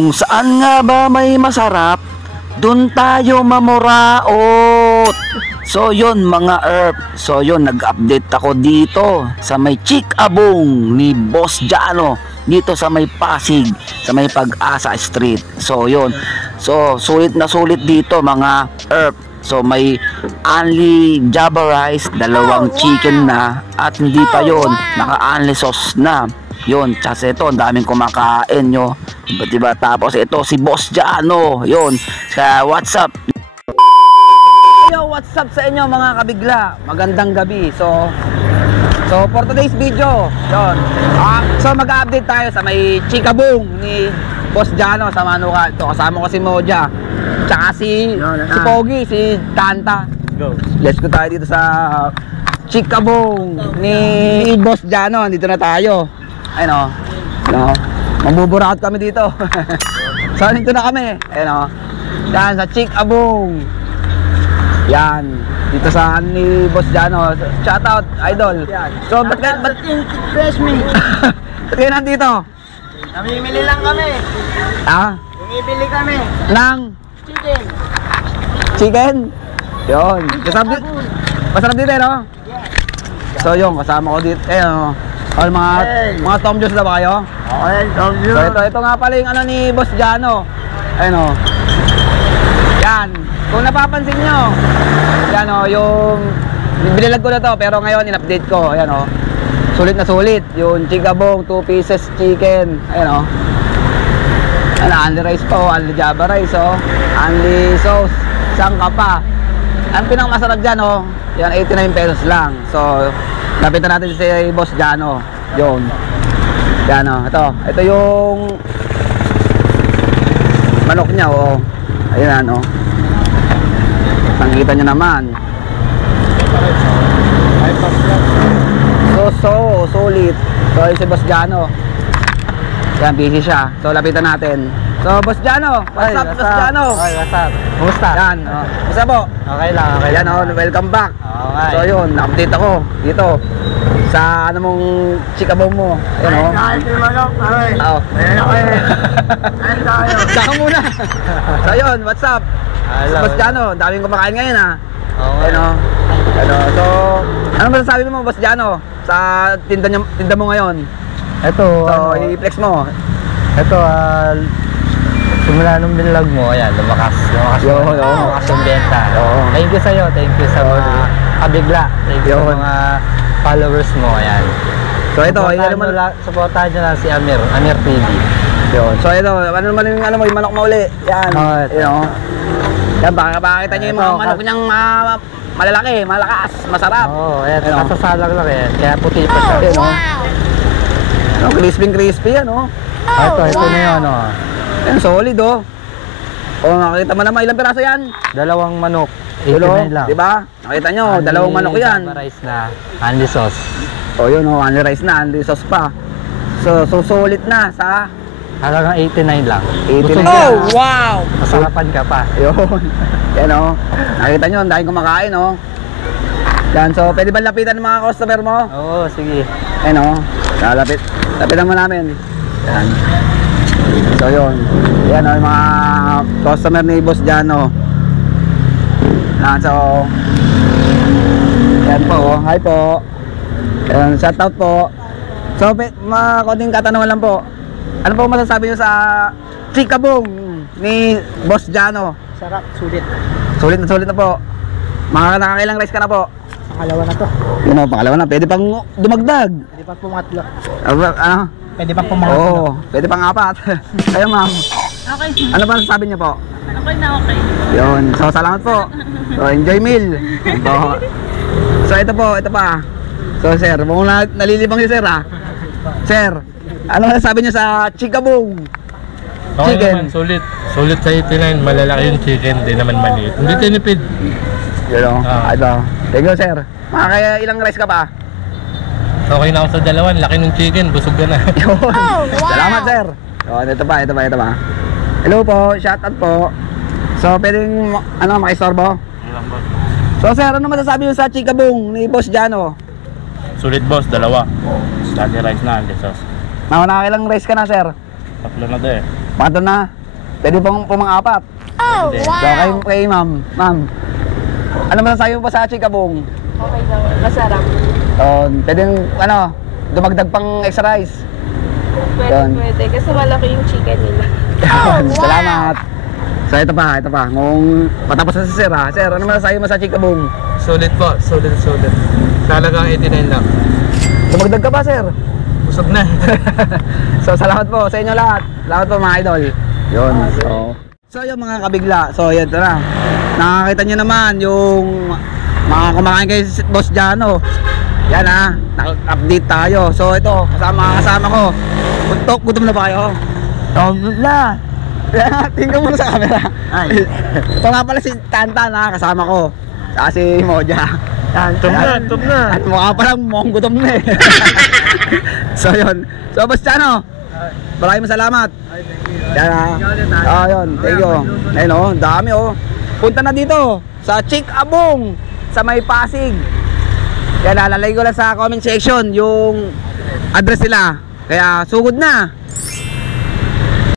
Kung saan nga ba may masarap, dun tayo mamuraot. So yun mga Earth, so yun nag-update ako dito sa may Chick-A-Bong ni Boss Jano dito sa may Pasig, sa may Pag-asa Street. So yun, so sulit na sulit dito mga Earth. So may only Java rice, dalawang chicken na, at hindi pa yun, naka-only sauce na. Yun, kasi ito, ang daming kumakain nyo. Diba? Tapos ito, si Boss Jano. Yun, sa WhatsApp. Yo, what's up sa inyo mga kabigla? Magandang gabi. So for today's video, yun. So mag-update tayo sa may Chick-A-Bong ni Boss Jano sa Manuka. Ito, kasama ko si Moja. Tsaka si Pogi, si Kanta. Go. Let's go tayo dito sa Chick-A-Bong ni Boss Jano. Dito na tayo. Ayun o. No? Mabuburakot kami dito. So dito na kami. Ayun o. Yan sa Chick-A-Bong. Yan. Dito sa ni Boss Jano. Shout out, idol. So ba't Fresh me. kayo nandito? Namimili lang kami. Ah? Bumibili kami. Nang Chicken. chicken? Yun. Masarap dito, no? So yun, kasama ko dito. Ayun o. All mga Tom Jones na ba kayo? Okay, Tom So ito nga pala yung ano ni Boss Jano. Ayun o. Yan. Kung napapansin nyo, yan o, yung binilag ko na to, pero ngayon in-update ko. Ayan o. Sulit na sulit. Yung Chick-A-Bong 2 pieces chicken. Ayan o. Ano, only rice po, only Java rice o. Only sauce. Isang kapa. Ang pinakamasarap dyan o, yan 89 pesos lang. So lapitan natin si Boss Jano. Yun. Yan o. Ito yung manok niya o. Ayan o. Nakikita nyo naman. So solid. So yun si Boss Jano. Yan, busy siya. So lapitan natin. So Boss Jano, what's up Boss Jano? Okay, what's up? Kumusta? Yan, kumusta po? Okay lang, okay Yan lang. welcome back. Okay. So yun, na-update ako dito sa ano mong Chick-A-Bong mo. Ayan o. Kahit yung manok, okay. Oo. Ayan ako eh. Ayan tayo. Saka muna. So yun, what's up? Hello. Boss Jano, daming kumakain ngayon ha. Okay. Ayan o. So, ano masasabi mo Boss Jano sa tinda mo ngayon? Ito, So, i-flex mo. ito, simula nung binlog mo, ayan, lumakas yung benta. Oo. Thank you sa'yo, thank you sa mga kabigla. Thank you sa mga followers mo, ayan. So ito, Supportahan nyo lang si Amir TV. yun. So ito, ano naman yung ano mo, yung manok mo uli. Yan. Oo, ito. You know. Yan, baka kita nyo yung mga Ito, manok niyang malalaki, malakas, masarap. Oo, ayan, Ayun, oh. kasasalag lang eh. Kaya puti pa siya. Ayun, oh. Ano, crispy yan, oh. Ito na yun, oh. Yan, solid, oh. Oh, nakita mo naman, ilang piraso yan? Dalawang manok, Dulo, 89 lang. diba? Nakita nyo, Only dalawang manok yan. Java rice na, only sauce. Oh, yun, oh, only rice na, only sauce pa. So solid na sa Halagang 89 lang. 89 Busog lang. ka. Wow! Masarapan ka pa. Yun. Yan, oh. Nakita nyo, ang dahil kumakain, oh. Yan, so pwede ba lapitan ng mga customer mo? Oo, sige. Yan, oh. Lapitan mo namin. Yan. So yun. Yan, oh, yung mga customer ni Boss Jano. Yan, so yan po, oh. Hi po. Yan, shout out po. So mga konting katanungan lang po. Ano po masasabi nyo sa Chick-A-Bong ni Boss Jano? Sarap, sulit. Sulit na po. Nakakailang rice ka na po? Pangalawa na to. Yun o, pangalawa na. Pwede pang dumagdag. Pwede pa pumatlo. Ano? Pwede pa Oo, pwede pang apat. Kayo ma'am. Okay. Ano ba sasabi niyo po? Okay na okay. Yun. So salamat po. So enjoy meal. So ito pa. So sir, muna nalilibang si sir ha. Sir, ano masasabi niyo sa Chick-A-Bong? Okay Chicken. naman, sulit. Sulit sa 89, malalaki yung chicken, di naman maliit. Hindi tinipid. Yun o, Ah. ito. Thank you sir. Kaya ilang rice ka pa? Okay na ako sa dalawan, laki ng chicken, busog ka na. Yun. Salamat sir. Yun, ito pa. Hello po, shoutout po. So pwedeng, makistorbo? So sir, ano masasabi niyo sa Chick-A-Bong ni Boss Jano? Sulit boss, dalawa. Study rice na, anti sauce. Nakailang rice ka na sir? Tatlo na to eh. Pato na. Pwede pong pumang-apat. Oh, So, kay ma'am. Ma'am, ano masasabi mo pa sa chikabong? Okay naman. Masarap. Pwedeng, dumagdag pang extra rice. Yun. Pwede. Kasi malaki yung chicken nila. Salamat. So, ito pa. Kung patapos na si Sir, ha? Sir, ano masasabi mo sa chikabong? Sulit po, sulit. Talagang 89 lang. Dumagdag ka pa, Sir? Busog na. So, salamat po sa inyo lahat. Salamat po, mga idol. Yun. So, yung mga kabigla. So, yan, tara. Nakakita nyo naman yung mga kumakain kay Boss Jano. Yan, ha. Update tayo. So, ito, kasama ko. Gutom na ba kayo? Na. Tingnan mo na sa camera. Ay. Ito nga pala si Tantan, ha. Kasama ko. Saka si Moja. Yan. Tom na. At mukha pa lang, mukhang gutom na eh. So, yun. So, Boss Jano, maraming salamat. Yan, ha. Yun. Thank you. Ayun, oh. Dami, oh. Punta na dito sa Chick Abong sa May Pasig. Yan, lalagay ko lang sa comment section yung address nila. Kaya sugod na.